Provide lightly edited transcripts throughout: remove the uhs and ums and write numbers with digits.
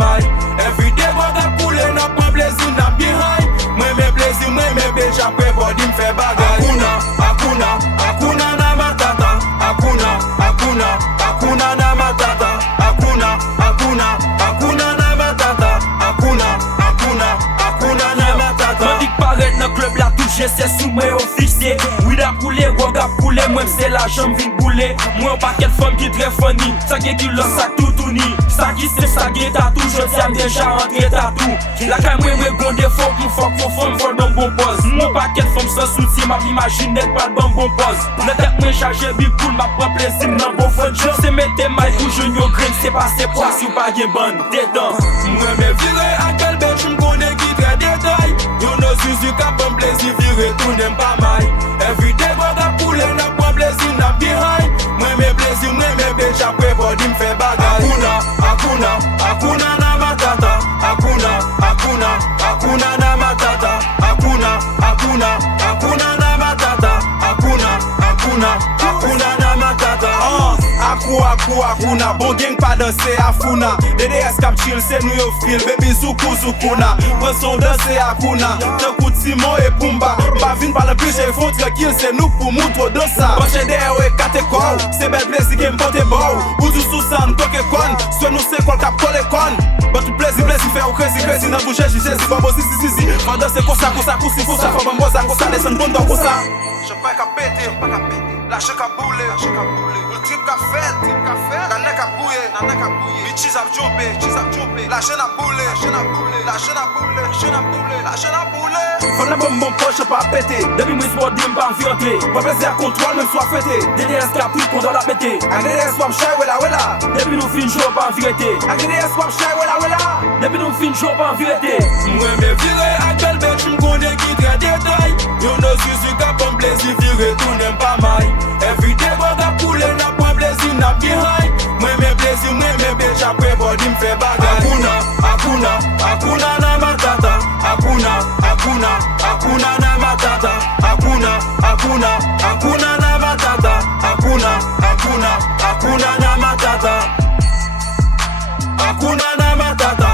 mal. Everyday moi gap coule, n'a pas plaisir, n'a behind. Moi mes plaisir, moi mes bitch après body me fait bagay. Hakuna na matata. Hakuna na matata. Hakuna na matata. Hakuna na matata. Mwen dik paret nan klub la touche, se sou mwen ofisye. Oui da poule, gwa gap poule, mwen se la jam vin boule. Mwen paket fom ki tre funny, sa gen ki los sak toutouni. Sa ki se sa gen tatou, jodi am deja rentre tatou. La kay mwen gonde fok, mwen fok yon fom vol ban bon pose. Mwen paket fom sa souti, map imagine net pat ban bon pose. Le tek mwen chaje big cool, ma pran plezim nan bon fon job. Se mette may pou jen yo gren, se pase pras yon pa gen ban dedan. Mwen me vire akel bitch m'kone ki tre detay. Yo no suzu ka bon plaisir vire tounen pa may. Everyday moi gap coule, n'a pas plaisir, n'a behind. Moi mes plaisir, moi mes bitch après body me fait bagay. Hakuna na matata. Hakuna na matata. Hakuna na matata. Hakuna na matata. Hakuna, bon gang pas danser à funa. DDS cap chill, c'est nous yo feel, baby zukuna. Prends son danser à kuna. Te coup de Simon et Pumba. Pas vin par le plus, j'ai fond tranquille, c'est nous pour moutro dans ça. Prochain derrière et catécole, c'est belle plaisir qui me porte beau. Ou du sous-san, toque con. Soit nous c'est quoi le cap colle con. But tout plaisir, faire au crazy, n'a bouger, j'ai si, babo, si. Faut danser comme ça, faut bambosa, comme ça, laisse bon dans ça. Je pas qu'à péter, lâche qu'à bouler, le trip qu'a fait, la nec à bouiller, les cheese à jumper, la chaîne à bouler, la chaîne à bouler. Faut la bombe poche pas péter, Depuis mwen sport dim pa viante. pas plaisir à contrôle, même soit fêté. DDS ka pris kon do la pete. ADDS swap shy, wela. Depuis nou fin show pa virete. ADDS swap shy, wela. Depuis nou fin show pa virete. Mwen me vire ak bel bitch m'kone ki tre detay. Yo no suzu ka bon plaisir vire tounen pa may. Everyday moi gap coule, n'a pas plaisir, n'a behind. Moi mes plaisir, moi mes bitch après body me fait bagay. Hakuna na matata. Hakuna na matata. Hakuna na matata. Hakuna na matata. Hakuna na matata.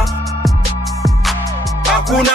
Hakuna